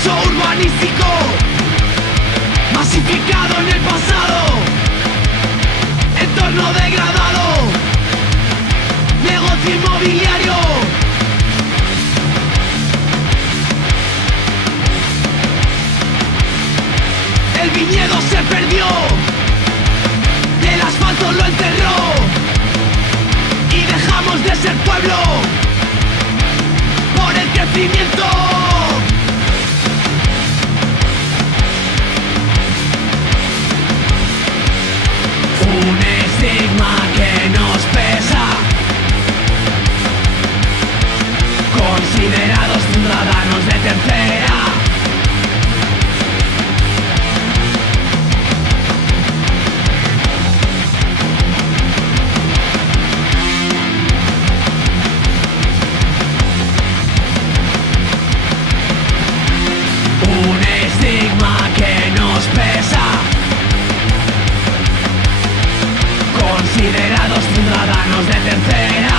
uso urbanístico masificado en el pasado, entorno degradado, negocio inmobiliario. El viñedo se perdió, el asfalto lo enterró y dejamos de ser pueblo por el crecimiento. Un estigma que nos pesa, considerados ciudadanos de tercera. Un estigma que nos pesa, considerados ciudadanos de tercera.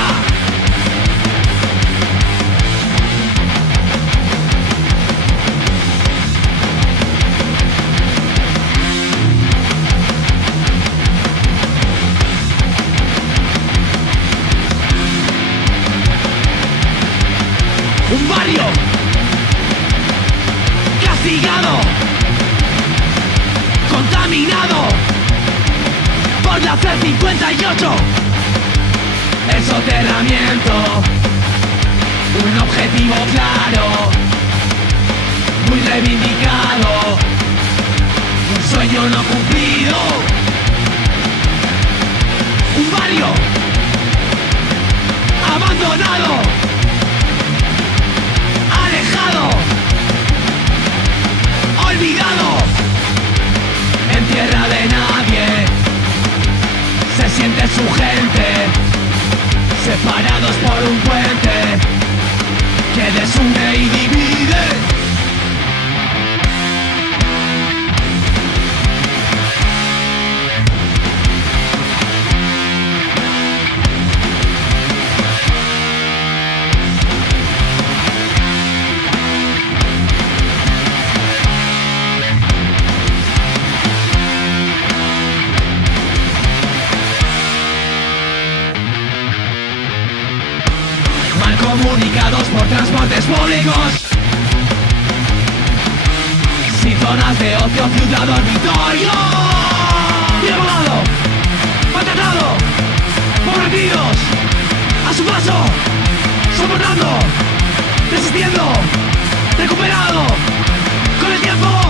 Un barrio castigado, contaminado por la C58. El soterramiento, un objetivo claro, muy reivindicado, un sueño no cumplido. Un barrio abandonado, alejado, olvidado, en tierra de nadie. Se siente su gente, separados por un puente que desune y divide. Mal comunicados por transportes públicos, sin zonas de ocio, ciudad dormitorio. Bien volado, maltratado, pobrecidos, a su paso, soportando, resistiendo, recuperado, con el tiempo.